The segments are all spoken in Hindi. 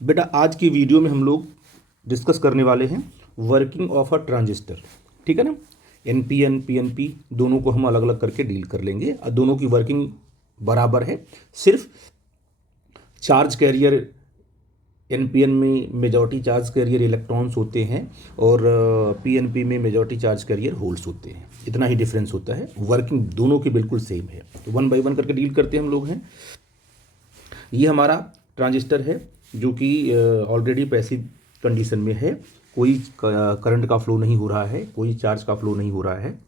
बेटा आज की वीडियो में हम लोग डिस्कस करने वाले हैं वर्किंग ऑफ अ ट्रांजिस्टर। ठीक है ना। एनपीएन पीएनपी दोनों को हम अलग अलग करके डील कर लेंगे और दोनों की वर्किंग बराबर है। सिर्फ चार्ज कैरियर एनपीएन में मेजॉरिटी चार्ज कैरियर इलेक्ट्रॉन्स होते हैं और पीएनपी में मेजॉरिटी चार्ज कैरियर होल्स होते हैं। इतना ही डिफरेंस होता है, वर्किंग दोनों की बिल्कुल सेम है। तो वन बाय वन करके डील करते हैं हम लोग हैं। ये हमारा ट्रांजिस्टर है जो कि ऑलरेडी पैसिव कंडीशन में है, कोई करंट का फ्लो नहीं हो रहा है, कोई चार्ज का फ्लो नहीं हो रहा है।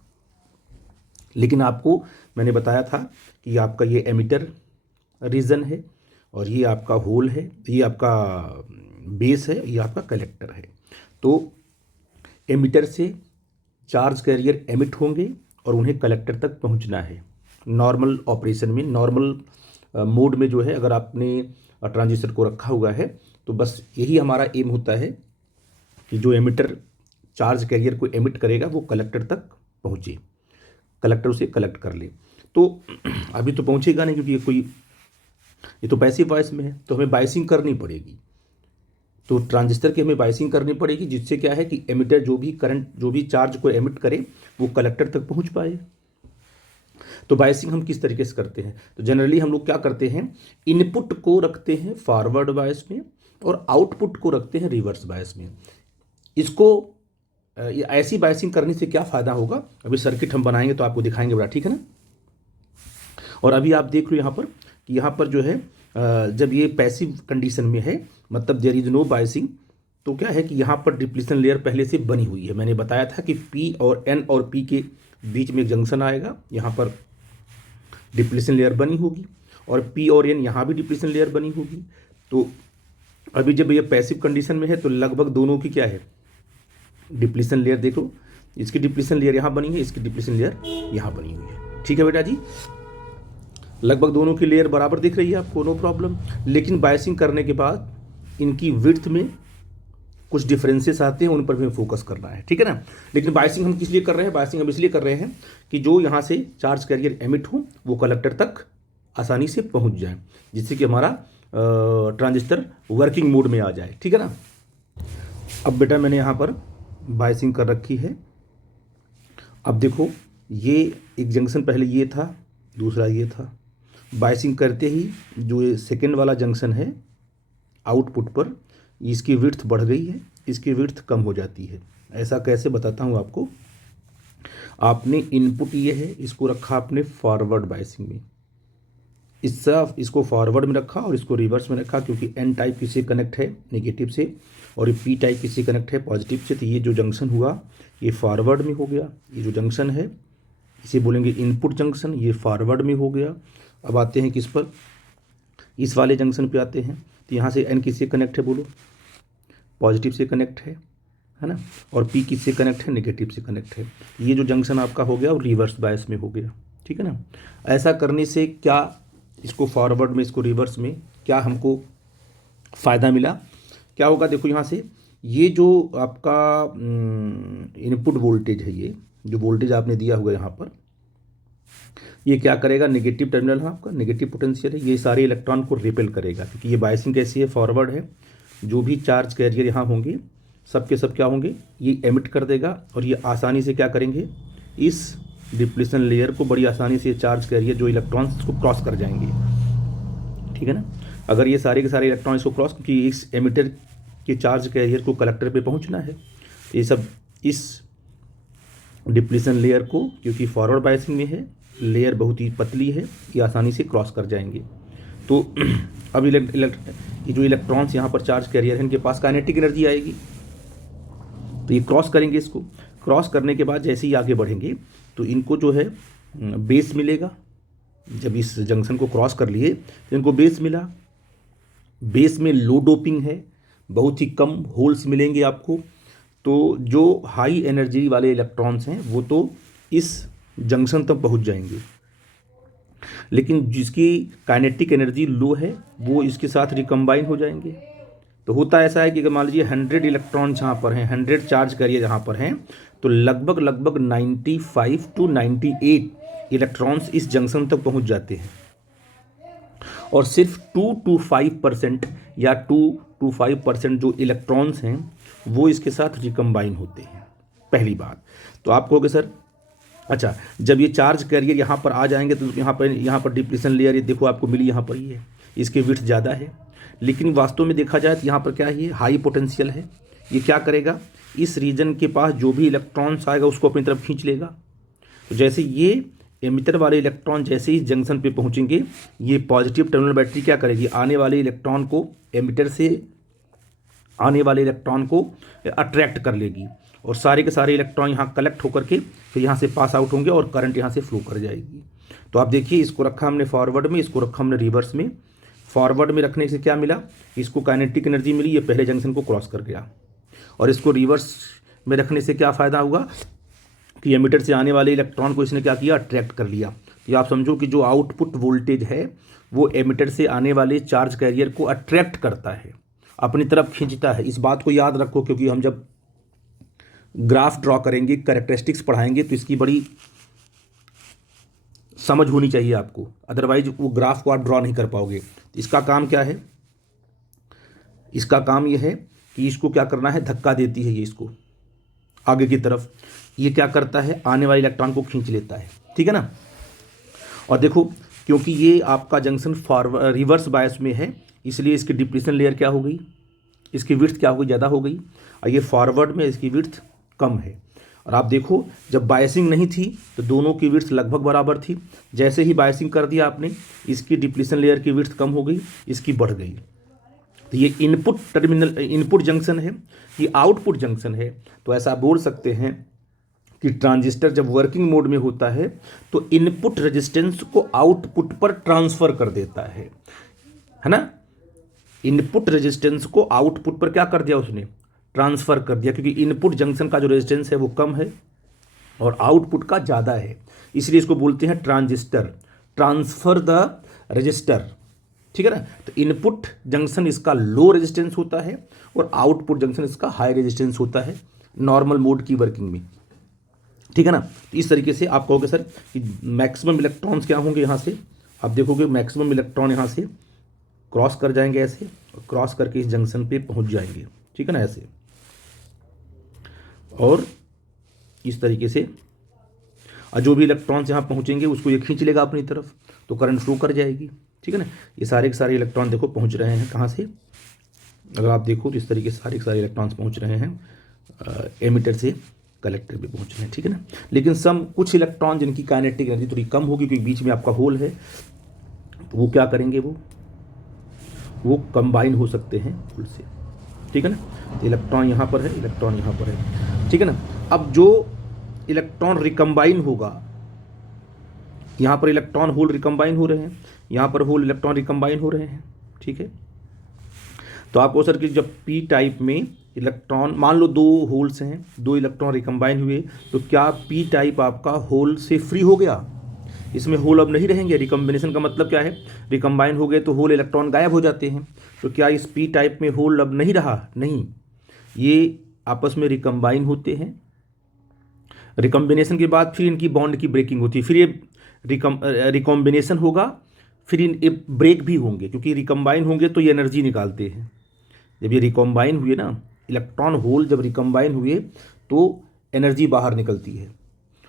लेकिन आपको मैंने बताया था कि आपका ये एमिटर रीजन है और ये आपका होल है, ये आपका बेस है, ये आपका कलेक्टर है। तो एमिटर से चार्ज कैरियर एमिट होंगे और उन्हें कलेक्टर तक पहुंचना है। नॉर्मल ऑपरेशन में, नॉर्मल मोड में जो है, अगर आपने ट्रांजिस्टर को रखा हुआ है तो बस यही हमारा एम होता है कि जो एमिटर चार्ज कैरियर को एमिट करेगा वो कलेक्टर तक पहुँचे, कलेक्टर उसे कलेक्ट कर ले। तो अभी तो पहुँचेगा नहीं क्योंकि ये तो पैसिव वॉइस में है, तो हमें बाइसिंग करनी पड़ेगी। तो ट्रांजिस्टर की हमें बाइसिंग करनी पड़ेगी, जिससे क्या है कि एमिटर जो भी करंट, जो भी चार्ज को एमिट करे वो कलेक्टर तक पहुँच पाए। तो बायसिंग हम किस तरीके से करते हैं? तो जनरली हम लोग क्या करते हैं, इनपुट को रखते हैं फॉरवर्ड बायस में और आउटपुट को रखते हैं रिवर्स बायस में। इसको ऐसी बायसिंग करने से क्या फ़ायदा होगा, अभी सर्किट हम बनाएंगे तो आपको दिखाएंगे बड़ा, ठीक है ना। और अभी आप देख लो यहाँ पर कि यहाँ पर जो है जब ये पैसिव कंडीशन में है, मतलब देयर इज नो बायसिंग, तो क्या है कि यहाँ पर डिप्लीशन लेयर पहले से बनी हुई है। मैंने बताया था कि पी और एन और पी के बीच में एक जंक्शन आएगा, यहाँ पर डिप्लीशन लेयर बनी होगी और पी और एन यहाँ भी डिप्लीशन लेयर बनी होगी। तो अभी जब ये पैसिव कंडीशन में है तो लगभग दोनों की क्या है, डिप्लीशन लेयर। देखो इसकी डिप्लीशन लेयर यहाँ बनी है, इसकी डिप्लीशन लेयर यहाँ बनी हुई है। ठीक है बेटा जी, लगभग दोनों की लेयर बराबर दिख रही है आपको, नो प्रॉब्लम। लेकिन बायसिंग करने के बाद इनकी विड्थ में कुछ डिफरेंसेस आते हैं, उन पर भी फोकस करना है, ठीक है ना। लेकिन बायसिंग हम किस लिए कर रहे हैं? बायसिंग हम इसलिए कर रहे हैं कि जो यहाँ से चार्ज कैरियर एमिट हो वो कलेक्टर तक आसानी से पहुँच जाए, जिससे कि हमारा ट्रांजिस्टर वर्किंग मोड में आ जाए, ठीक है ना। अब बेटा मैंने यहाँ पर बायसिंग कर रखी है। अब देखो ये एक जंक्शन पहले ये था, दूसरा ये था। बायसिंग करते ही जो ये सेकेंड वाला जंक्शन है आउटपुट पर, इसकी विड्थ बढ़ गई है, इसकी विड्थ कम हो जाती है। ऐसा कैसे बताता हूँ आपको। आपने इनपुट ये है, इसको रखा आपने फॉरवर्ड बायसिंग में, इसको फॉरवर्ड में रखा और इसको रिवर्स में रखा, क्योंकि एन टाइप किससे कनेक्ट है, नेगेटिव से, और ये पी टाइप किससे कनेक्ट है, पॉजिटिव से। तो ये जो जंक्शन हुआ ये फॉरवर्ड में हो गया। ये जो जंक्शन है इसे बोलेंगे इनपुट जंक्शन, ये फॉरवर्ड में हो गया। अब आते हैं किस पर, इस वाले जंक्शन पे आते हैं। तो यहाँ से एन किससे कनेक्ट है, बोलो, पॉजिटिव से कनेक्ट है ना, और पी किससे कनेक्ट है, नेगेटिव से कनेक्ट है। ये जो जंक्शन आपका हो गया वो रिवर्स बायस में हो गया, ठीक है ना। ऐसा करने से क्या, इसको फॉरवर्ड में इसको रिवर्स में, क्या हमको फ़ायदा मिला, क्या होगा? देखो यहाँ से ये जो आपका इनपुट वोल्टेज है, ये जो वोल्टेज आपने दिया हुआ यहाँ पर, ये क्या करेगा, नेगेटिव टर्मिनल है आपका, नेगेटिव पोटेंशियल है, ये सारे इलेक्ट्रॉन को रिपेल करेगा, क्योंकि ये बायसिंग कैसी है, फॉरवर्ड है। जो भी चार्ज कैरियर यहाँ होंगे सब के सब क्या होंगे, ये एमिट कर देगा और ये आसानी से क्या करेंगे, इस डिप्लीशन लेयर को बड़ी आसानी से चार्ज कैरियर जो इलेक्ट्रॉन्स को क्रॉस कर जाएंगे, ठीक है ना। अगर ये सारे के सारे इलेक्ट्रॉन इसको क्रॉस, क्योंकि इस एमिटर के चार्ज कैरियर को कलेक्टर पे पहुंचना है, ये सब इस डिप्लीशन लेयर को, क्योंकि फॉरवर्ड बायसिंग में है, लेयर बहुत ही पतली है, ये आसानी से क्रॉस कर जाएंगे। तो अब ये जो इलेक्ट्रॉन्स यहाँ पर चार्ज कैरियर है, इनके पास काइनेटिक एनर्जी आएगी, तो ये क्रॉस करेंगे। इसको क्रॉस करने के बाद जैसे ही आगे बढ़ेंगे तो इनको जो है बेस मिलेगा। जब इस जंक्शन को क्रॉस कर लिए तो इनको बेस मिला। बेस में लो डोपिंग है, बहुत ही कम होल्स मिलेंगे आपको। तो जो हाई एनर्जी वाले इलेक्ट्रॉन्स हैं वो तो इस जंक्शन तक पहुंच जाएंगे, लेकिन जिसकी काइनेटिक एनर्जी लो है वो इसके साथ रिकम्बाइन हो जाएंगे। तो होता ऐसा है कि अगर मान लीजिए 100 इलेक्ट्रॉन्स यहाँ पर हैं, 100 चार्ज कैरियर यहाँ पर हैं, तो लगभग 95 to 98 इलेक्ट्रॉन्स इस जंक्शन तक पहुँच जाते हैं और सिर्फ 2 to 5% या 2 5% जो इलेक्ट्रॉन्स हैं वो इसके साथ रिकम्बाइन होते हैं, पहली बात। तो आप कहोगे सर अच्छा जब ये चार्ज कैरियर यहाँ पर आ जाएंगे तो यहाँ पर डिप्लीशन लेयर, ये देखो आपको मिली यहाँ पर, ये इसके विड्थ ज़्यादा है, लेकिन वास्तव में देखा जाए तो यहाँ पर क्या है, ये हाई पोटेंशियल है। ये क्या करेगा, इस रीजन के पास जो भी इलेक्ट्रॉन्स आएगा उसको अपनी तरफ खींच लेगा। तो जैसे ये एमिटर वाले इलेक्ट्रॉन जैसे ही जंक्शन पे पहुँचेंगे, ये पॉजिटिव टर्मिनल बैटरी क्या करेगी, आने वाले इलेक्ट्रॉन को, एमिटर से आने वाले इलेक्ट्रॉन को अट्रैक्ट कर लेगी और सारे के सारे इलेक्ट्रॉन यहाँ कलेक्ट होकर के फिर यहाँ से पास आउट होंगे और करंट यहाँ से फ्लो कर जाएगी। तो आप देखिए इसको रखा हमने फॉरवर्ड में, इसको रखा हमने रिवर्स में। फॉरवर्ड में रखने से क्या मिला, इसको काइनेटिक एनर्जी मिली, ये पहले जंक्शन को क्रॉस कर गया। और इसको रिवर्स में रखने से क्या फ़ायदा हुआ कि एमिटर से आने वाले इलेक्ट्रॉन को इसने क्या किया, अट्रैक्ट कर लिया। तो आप समझो कि जो आउटपुट वोल्टेज है वो एमिटर से आने वाले चार्ज कैरियर को अट्रैक्ट करता है, अपनी तरफ खींचता है। इस बात को याद रखो, क्योंकि हम जब ग्राफ ड्रॉ करेंगे, कैरेक्टरिस्टिक्स पढ़ाएंगे, तो इसकी बड़ी समझ होनी चाहिए आपको, अदरवाइज वो ग्राफ को आप ड्रॉ नहीं कर पाओगे। इसका काम क्या है, इसका काम ये है कि इसको क्या करना है, धक्का देती है ये इसको आगे की तरफ, ये क्या करता है, आने वाले इलेक्ट्रॉन को खींच लेता है, ठीक है ना। और देखो क्योंकि ये आपका जंक्शन फॉरवर्ड रिवर्स बायस में है, इसलिए इसकी डिप्लीशन लेयर क्या हो गई, इसकी विड्थ क्या हो गई, ज़्यादा हो गई, और ये फॉरवर्ड में इसकी विड्थ कम है। और आप देखो जब बायसिंग नहीं थी तो दोनों की विड्थ लगभग बराबर थी, जैसे ही बायसिंग कर दिया आपने, इसकी डिप्लीशन लेयर की विड्थ कम हो गई, इसकी बढ़ गई। तो ये इनपुट टर्मिनल, इनपुट जंक्शन है, ये आउटपुट जंक्शन है। तो ऐसा बोल सकते हैं कि ट्रांजिस्टर जब वर्किंग मोड में होता है तो इनपुट रेजिस्टेंस को आउटपुट पर ट्रांसफ़र कर देता है ना। इनपुट रेजिस्टेंस को आउटपुट पर क्या कर दिया, उसने ट्रांसफ़र कर दिया, क्योंकि इनपुट जंक्शन का जो रेजिस्टेंस है वो कम है और आउटपुट का ज़्यादा है, इसलिए इसको बोलते हैं ट्रांजिस्टर, ट्रांसफ़र द रजिस्टर, ठीक है ना। तो इनपुट जंक्शन इसका लो रेजिस्टेंस होता है और आउटपुट जंक्शन इसका हाई रेजिस्टेंस होता है नॉर्मल मोड की वर्किंग में, ठीक है ना। तो इस तरीके से आप कहोगे सर कि मैक्सिमम इलेक्ट्रॉन्स क्या होंगे, यहाँ से आप देखोगे मैक्सिमम इलेक्ट्रॉन यहाँ से क्रॉस कर जाएंगे ऐसे, और क्रॉस करके इस जंक्शन पे पहुँच जाएंगे, ठीक है ना, ऐसे। और इस तरीके से जो भी इलेक्ट्रॉन्स यहाँ पहुँचेंगे उसको ये खींच लेगा अपनी तरफ, तो करंट फ्लो कर जाएगी, ठीक है ना। ये सारे के सारे इलेक्ट्रॉन देखो पहुँच रहे हैं कहाँ से, अगर आप देखो तो इस तरीके से सारे के सारे इलेक्ट्रॉन्स पहुँच रहे हैं एमिटर से कलेक्टर पे पहुँच रहे हैं, ठीक है ना। लेकिन कुछ इलेक्ट्रॉन जिनकी काइनेटिक एनर्जी थोड़ी कम होगी, क्योंकि बीच में आपका होल है, तो वो क्या करेंगे, वो कंबाइन हो सकते हैं होल से, ठीक है ना। तो इलेक्ट्रॉन यहाँ पर है, इलेक्ट्रॉन यहाँ पर है, ठीक है ना। अब जो इलेक्ट्रॉन रिकम्बाइन होगा, यहाँ पर इलेक्ट्रॉन होल रिकम्बाइन हो रहे हैं, यहाँ पर होल इलेक्ट्रॉन रिकम्बाइन हो रहे हैं, ठीक है। तो आपको सर कि जब पी टाइप में इलेक्ट्रॉन, मान लो दो होल्स हैं, दो इलेक्ट्रॉन रिकम्बाइन हुए, तो क्या पी टाइप आपका होल से फ्री हो गया, इसमें होल अब नहीं रहेंगे। रिकम्बिनेशन का मतलब क्या है, रिकम्बाइन हो गए तो होल इलेक्ट्रॉन गायब हो जाते हैं, तो क्या इस पी टाइप में होल अब नहीं रहा, नहीं, ये आपस में रिकम्बाइन होते हैं। रिकम्बिनेशन के बाद फिर इनकी बॉन्ड की ब्रेकिंग होती है, फिर ये रिकम्बिनेशन होगा, फिर ये ब्रेक भी होंगे, क्योंकि रिकम्बाइन होंगे तो ये एनर्जी निकालते हैं। जब ये रिकम्बाइन हुए ना, इलेक्ट्रॉन होल जब रिकम्बाइन हुए तो एनर्जी बाहर निकलती है,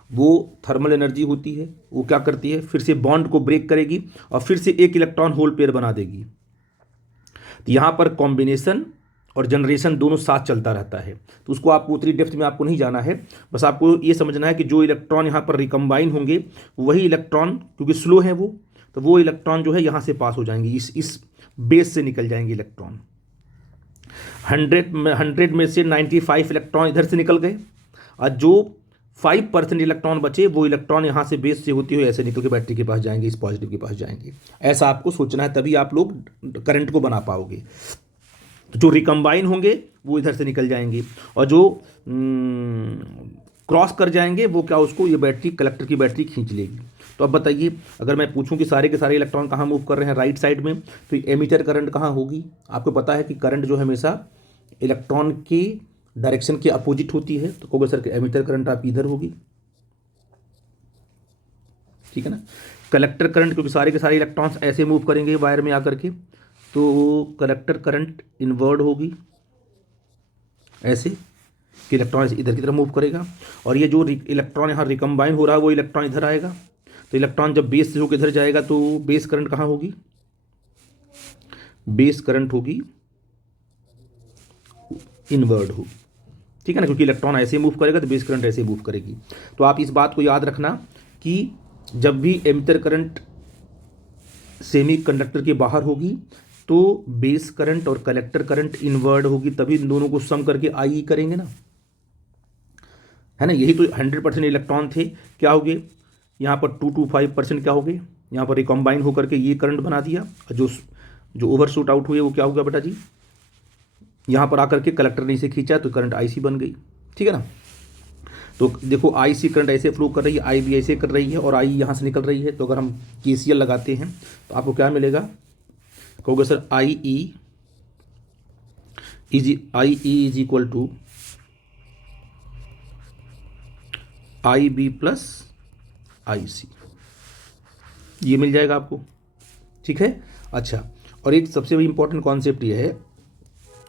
वो थर्मल एनर्जी होती है, वो क्या करती है, फिर से बॉन्ड को ब्रेक करेगी और फिर से एक इलेक्ट्रॉन होल पेयर बना देगी। तो यहाँ पर कॉम्बिनेशन और जनरेशन दोनों साथ चलता रहता है। तो उसको आपको उतनी डेप्थ में आपको नहीं जाना है, बस आपको ये समझना है कि जो इलेक्ट्रॉन यहाँ पर रिकम्बाइन होंगे वही इलेक्ट्रॉन, क्योंकि स्लो है वो, तो वो इलेक्ट्रॉन जो है यहाँ से पास हो जाएंगे, इस बेस से निकल जाएंगे इलेक्ट्रॉन। 100 में से 95 इलेक्ट्रॉन इधर से निकल गए, और जो 5% इलेक्ट्रॉन बचे वो इलेक्ट्रॉन यहाँ से बेस से होती हुई ऐसे निकल के बैटरी के पास जाएंगे, इस पॉजिटिव के पास जाएंगे। ऐसा आपको सोचना है, तभी आप लोग करंट को बना पाओगे। तो जो रिकम्बाइन होंगे वो इधर से निकल जाएंगे, और जो क्रॉस कर जाएंगे वो क्या, उसको ये बैटरी, कलेक्टर की बैटरी खींच लेगी। तो अब बताइए, अगर मैं पूछूं कि सारे के सारे इलेक्ट्रॉन कहाँ मूव कर रहे हैं, राइट साइड में, तो एमिटर करंट कहाँ होगी। आपको पता है कि करंट जो है हमेशा इलेक्ट्रॉन की डायरेक्शन के अपोजिट होती है, तो कहोगे सर एमिटर करंट आपकी इधर होगी, ठीक है ना। कलेक्टर करंट, क्योंकि सारे के सारे इलेक्ट्रॉन्स ऐसे मूव करेंगे वायर में आकर के, तो कलेक्टर करंट इनवर्ड होगी ऐसे कि इलेक्ट्रॉन इधर की तरफ मूव करेगा, और ये जो इलेक्ट्रॉन यहाँ रिकम्बाइन हो रहा है वो इलेक्ट्रॉन इधर आएगा। तो इलेक्ट्रॉन जब बेस से होकर इधर जाएगा तो बेस करंट कहाँ होगी, बेस करंट होगी इनवर्ड होगी, ठीक है ना, क्योंकि इलेक्ट्रॉन ऐसे मूव करेगा तो बेस करंट ऐसे मूव करेगी। तो आप इस बात को याद रखना कि जब भी एमिटर करंट सेमी कंडक्टर के बाहर होगी तो बेस करंट और कलेक्टर करंट इनवर्ड होगी, तभी इन दोनों को सम करके आई करेंगे ना, है ना। यही तो 100% इलेक्ट्रॉन थे, क्या हो गए यहाँ पर 225% क्या हो गए, यहाँ पर रिकॉम्बाइन होकर के ये करंट बना दिया, जो जो ओवरशूट आउट हुए वो क्या हो गया बेटा जी, यहाँ पर आकर के कलेक्टर ने इसे खींचा तो करंट आईसी बन गई, ठीक है ना। तो देखो आईसी करंट ऐसे फ्लो कर रही है, आई भी ऐसे कर रही है और आई यहाँ से निकल रही है। तो अगर हम केसीएल लगाते हैं तो आपको क्या मिलेगा, कहोगे sir I E is equal to I B plus I C, ये मिल जाएगा आपको, ठीक है। अच्छा, और एक सबसे बड़ी इंपॉर्टेंट कॉन्सेप्ट ये है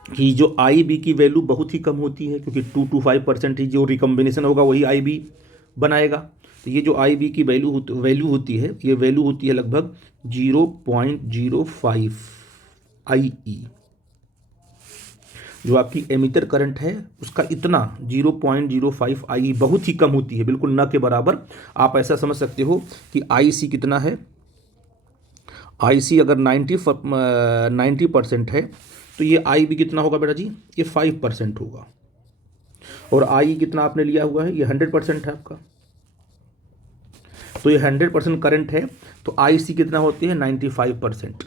कि जो आई बी की वैल्यू बहुत ही कम होती है, क्योंकि 2 to 5% ही जो रिकम्बिनेशन होगा वही आई बी बनाएगा। तो ये जो आई बी की वैल्यू होती है, ये वैल्यू होती है लगभग 0.05 आई ई। जो आपकी एमिटर करंट है उसका इतना 0.05 आई बहुत ही कम होती है, बिल्कुल न के बराबर। आप ऐसा समझ सकते हो कि आई सी कितना है, आई सी अगर 90% है तो ये आई भी कितना होगा बेटा जी, ये 5% होगा। और आई कितना आपने लिया हुआ है, ये 100% है आपका, तो ये 100% करंट है। तो आई सी कितना होती है 95%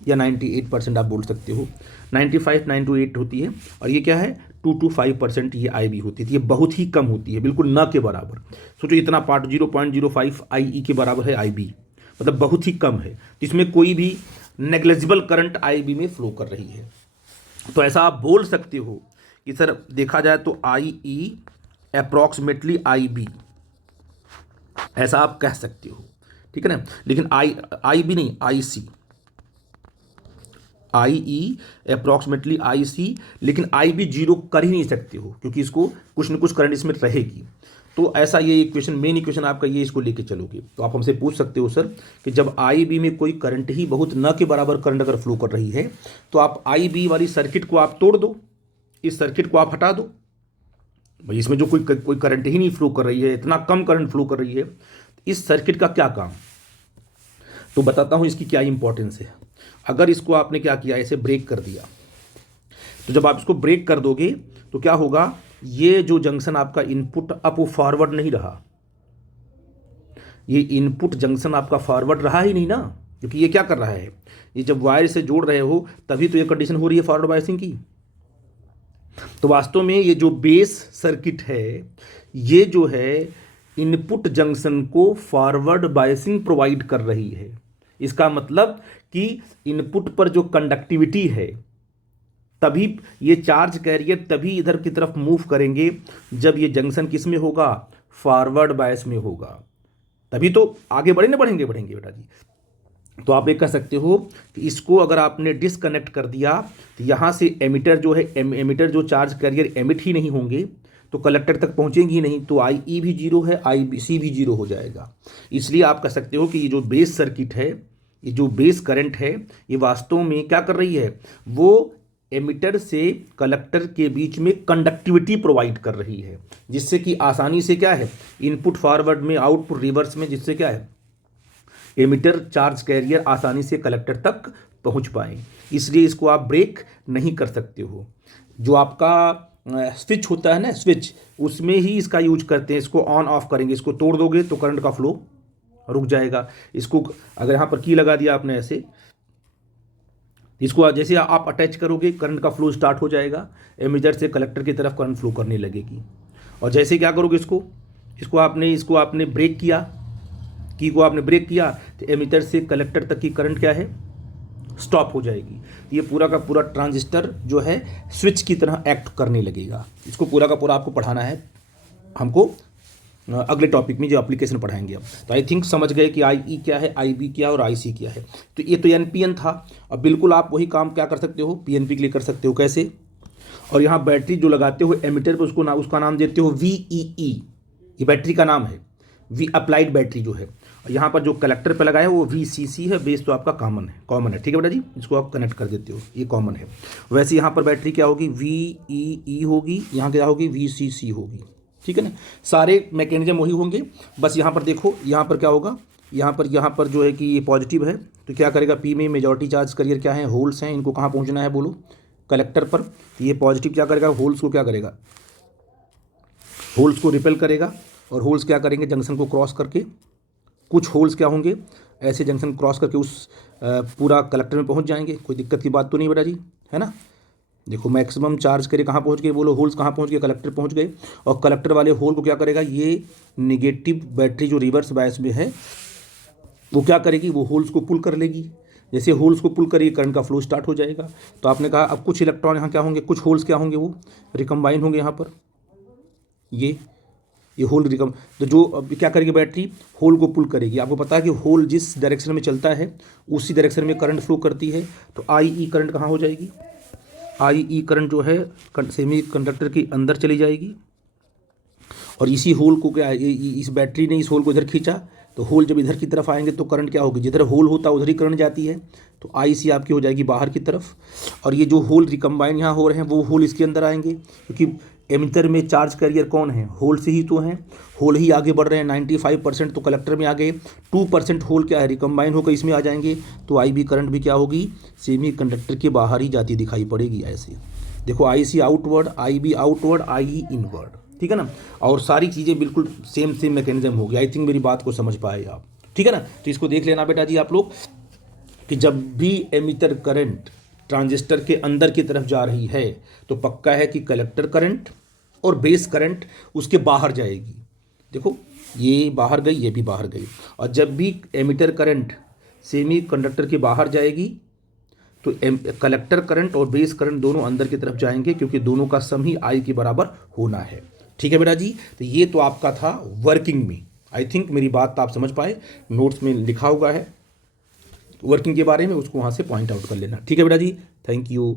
या 98% आप बोल सकते हो, 95-98 होती है। और ये क्या है 2 to 5% ये आई बी होती है, ये बहुत ही कम होती है, बिल्कुल न के बराबर। सोचो इतना पार्ट 0.05 आई ई के बराबर है आई बी, मतलब बहुत ही कम है, जिसमें कोई भी नेग्लिजिबल करंट आई बी में फ्लो कर रही है। तो ऐसा आप बोल सकते हो कि सर देखा जाए तो आई ई अप्रॉक्सीमेटली आई बी, ऐसा आप कह सकते हो, ठीक है ना। लेकिन आई बी नहीं, आई सी, आई ई अप्रॉक्सीमेटली आई सी, लेकिन आई बी जीरो कर ही नहीं सकते हो क्योंकि इसको कुछ न कुछ करंट इसमें रहेगी। तो ऐसा ये इक्वेशन, मेन इक्वेशन आपका ये, इसको लेके चलोगे तो आप हमसे पूछ सकते हो सर कि जब आई बी में कोई करंट ही बहुत न के बराबर करंट अगर फ्लो कर रही है तो आप आई बी वाली सर्किट को आप तोड़ दो, इस सर्किट को आप हटा दो भाई, इसमें जो कोई करंट ही नहीं फ्लो कर रही है, इतना कम करंट फ्लो कर रही है, इस सर्किट का क्या काम। तो बताता हूँ इसकी क्या इंपॉर्टेंस है। अगर इसको आपने क्या किया, ऐसे ब्रेक कर दिया, तो जब आप इसको ब्रेक कर दोगे तो क्या होगा, ये जो जंक्शन आपका इनपुट अप वो फॉरवर्ड नहीं रहा, ये इनपुट जंक्शन आपका फॉरवर्ड रहा ही नहीं ना, क्योंकि ये क्या कर रहा है, ये जब वायर से जोड़ रहे हो तभी तो ये कंडीशन हो रही है फॉरवर्ड बायसिंग की। तो वास्तव में ये जो बेस सर्किट है ये जो है इनपुट जंक्शन को फॉरवर्ड बायसिंग प्रोवाइड कर रही है। इसका मतलब कि इनपुट पर जो कंडक्टिविटी है तभी ये चार्ज कैरियर तभी इधर की तरफ मूव करेंगे जब ये जंक्शन किस में होगा, फॉरवर्ड बायस में होगा, तभी तो आगे बढ़ेंगे बेटा जी। तो आप ये कह सकते हो कि इसको अगर आपने डिसकनेक्ट कर दिया तो यहाँ से एमिटर जो है, एमिटर जो चार्ज कैरियर एमिट ही नहीं होंगे तो कलेक्टर तक पहुँचेंगे ही नहीं, तो आई ई भी जीरो है, आई बी सी भी जीरो हो जाएगा। इसलिए आप कह सकते हो कि ये जो बेस सर्किट है, ये जो बेस करंट है, ये वास्तव में क्या कर रही है, वो एमिटर से कलेक्टर के बीच में कंडक्टिविटी प्रोवाइड कर रही है, जिससे कि आसानी से क्या है, इनपुट फॉरवर्ड में, आउटपुट रिवर्स में, जिससे क्या है, एमिटर चार्ज कैरियर आसानी से कलेक्टर तक पहुंच पाए। इसलिए इसको आप ब्रेक नहीं कर सकते हो। जो आपका स्विच होता है ना, स्विच, उसमें ही इसका यूज करते हैं, इसको ऑन ऑफ करेंगे, इसको तोड़ दोगे तो करंट का फ्लो रुक जाएगा। इसको अगर यहाँ पर की लगा दिया आपने ऐसे, इसको जैसे आप अटैच करोगे करंट का फ्लो स्टार्ट हो जाएगा, एमिटर से कलेक्टर की तरफ करंट फ्लो करने लगेगी। और जैसे क्या करोगे, इसको आपने ब्रेक किया, की को आपने ब्रेक किया तो एमिटर से कलेक्टर तक की करंट क्या है, स्टॉप हो जाएगी। ये पूरा का पूरा ट्रांजिस्टर जो है स्विच की तरह एक्ट करने लगेगा। इसको पूरा का पूरा आपको पढ़ाना है हमको, अगले टॉपिक में जो एप्लीकेशन पढ़ाएंगे अब। तो आई थिंक समझ गए कि आई ई क्या है, आई बी क्या है और आई सी क्या है। तो ये तो एन पी एन था। अब बिल्कुल आप वही काम क्या कर सकते हो, पी एन पी के लिए कर सकते हो। कैसे? और यहाँ बैटरी जो लगाते हो एमिटर पे उसका नाम देते हो वी ई ई, ये बैटरी का नाम है, वी अप्लाइड बैटरी जो है। यहाँ पर जो कलेक्टर पे लगाया है वो वी सी सी है, बेस तो आपका कॉमन है, ठीक है बेटा जी, इसको आप कनेक्ट कर देते हो, ये कॉमन है। वैसे यहाँ पर बैटरी क्या होगी, वी ई ई होगी, यहाँ क्या होगी, वी सी सी होगी, ठीक है ना। सारे मैकेनिज्म वही होंगे, बस यहाँ पर देखो, यहाँ पर क्या होगा, यहाँ पर जो है कि ये पॉजिटिव है तो क्या करेगा, पी में मेजॉरिटी चार्ज करियर क्या है, होल्स हैं, इनको कहाँ पहुँचना है बोलो, कलेक्टर पर। ये पॉजिटिव क्या करेगा, होल्स को क्या करेगा, होल्स को रिपेल करेगा, और होल्स क्या करेंगे, जंक्शन को क्रॉस करके, कुछ होल्स क्या होंगे ऐसे जंक्शन क्रॉस करके उस पूरा कलेक्टर में पहुंच जाएंगे। कोई दिक्कत की बात तो नहीं बेटा जी, है ना। देखो मैक्सिमम चार्ज करे कहाँ पहुंच गए बोलो, होल्स कहाँ पहुंच गए, कलेक्टर पहुंच गए। और कलेक्टर वाले होल को क्या करेगा, ये निगेटिव बैटरी जो रिवर्स बायस में है वो क्या करेगी, वो होल्स को पुल कर लेगी। जैसे होल्स को पुल करेगी करंट का फ्लो स्टार्ट हो जाएगा। तो आपने कहा अब कुछ इलेक्ट्रॉन यहाँ क्या होंगे, कुछ होल्स क्या होंगे, वो रिकम्बाइन होंगे यहाँ पर, ये होल रिकम। तो जो अब क्या करेगी बैटरी, होल को पुल करेगी। आपको पता है कि होल जिस डायरेक्शन में चलता है उसी डायरेक्शन में करंट फ्लो करती है। तो आई ई करंट कहाँ हो जाएगी, आई ई करंट जो है सेमी कंडक्टर के अंदर चली जाएगी। और इसी होल को क्या, इस बैटरी ने इस होल को इधर खींचा, तो होल जब इधर की तरफ आएंगे तो करंट क्या होगी, जिधर होल होता है उधर ही करंट जाती है। तो आई सी आपकी हो जाएगी बाहर की तरफ। और ये जो होल रिकम्बाइन यहाँ हो रहे हैं वो होल इसके अंदर आएंगे, क्योंकि एमिटर में चार्ज कैरियर कौन है, होल से ही तो हैं, होल ही आगे बढ़ रहे हैं। 95% तो कलेक्टर में आ गए, 2% होल क्या है, रिकम्बाइन होकर इसमें आ जाएंगे। तो आई बी करंट भी क्या होगी, सेमी कंडक्टर के बाहर ही जाती दिखाई पड़ेगी ऐसे। देखो आई सी आउटवर्ड, आई बी आउटवर्ड, आई ई इनवर्ड, ठीक है ना। और सारी चीज़ें बिल्कुल सेम मैकेनिज्म होगी। आई थिंक मेरी बात को समझ पाए आप, ठीक है ना। तो इसको देख लेना बेटा जी आप लोग कि जब भी एमिटर करंट ट्रांजिस्टर के अंदर की तरफ जा रही है तो पक्का है कि कलेक्टर करंट और बेस करंट उसके बाहर जाएगी। देखो ये बाहर गई, ये भी बाहर गई। और जब भी एमिटर करंट सेमी कंडक्टर के बाहर जाएगी तो कलेक्टर करंट और बेस करंट दोनों अंदर की तरफ जाएंगे, क्योंकि दोनों का सम ही आई के बराबर होना है, ठीक है बेटा जी। तो ये तो आपका था वर्किंग में। आई थिंक मेरी बात आप समझ पाए, नोट्स में लिखा हुआ है वर्किंग के बारे में, उसको वहाँ से पॉइंट आउट कर लेना, ठीक है बेटा जी। Thank you.